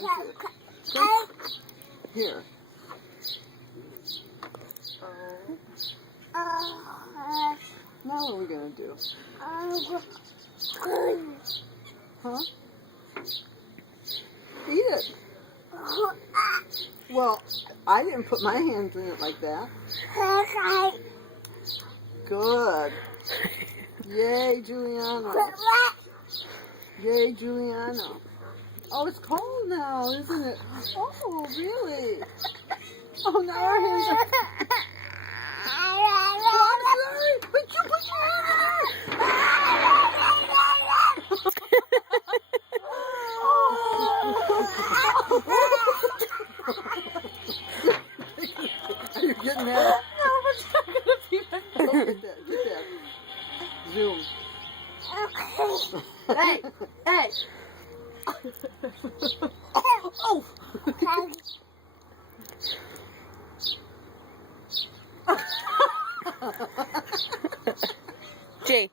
Thank you. Here. Now what are we going to do? Huh? Eat it. Well, I didn't put my hands in it like that. Good. Yay, Giuliano. Yay, Giuliano. Oh, it's cold now, isn't it? Oh, really? Oh, now our hands are... Oh, I'm sorry. But you put your hand in it. Are you getting that? No, it's not going to be Oh, get that. Zoom. Hey, hey. Oh. Jay,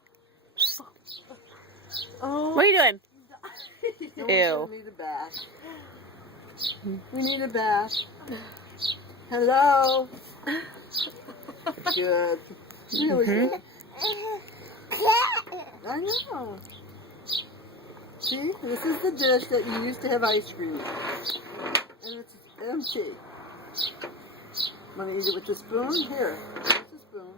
Oh. what are you doing? No, Ew. We need a bath. We need a bath. Hello. Good. Really good. I know. See, this is the dish that you used to have ice cream in. And it's empty. Want to eat it with the spoon? Here. Here's the spoon.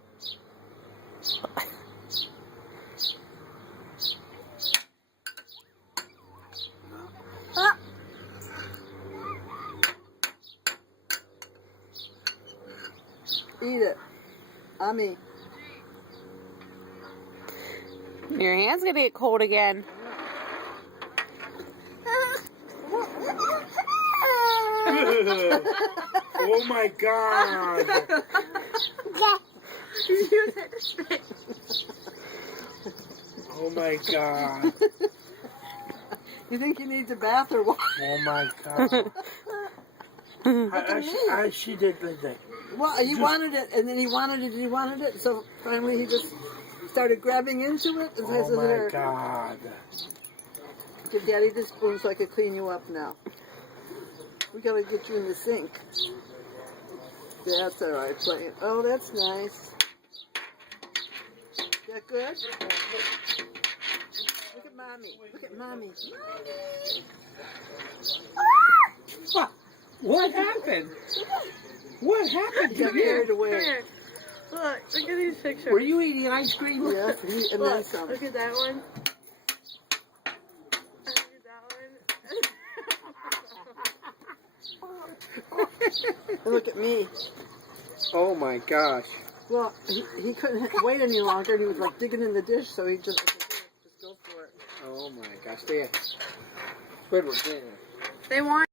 Eat it. Ami. Your hand's gonna get cold again. Oh my god! Oh my god! You think he needs a bath or what? Oh my god! I she did the thing. Well, he wanted it, and then he wanted it, so finally he just started grabbing into it. And says, Oh my "Here, god! give Daddy the spoon so I can clean you up now. We gotta get you in the sink." That's alright, playing. Oh, that's nice. Is that good? Look at Mommy. Look at Mommy. What happened? What happened He to got carried you? away. Here. Look at these pictures. Were you eating ice cream? Yes, and then Look, some. look at that one. Look at that one. And look at me. Oh my gosh! Well, he couldn't wait any longer, and he was like digging in the dish, so he just go for it. Oh my gosh! There. Squidward, there. They want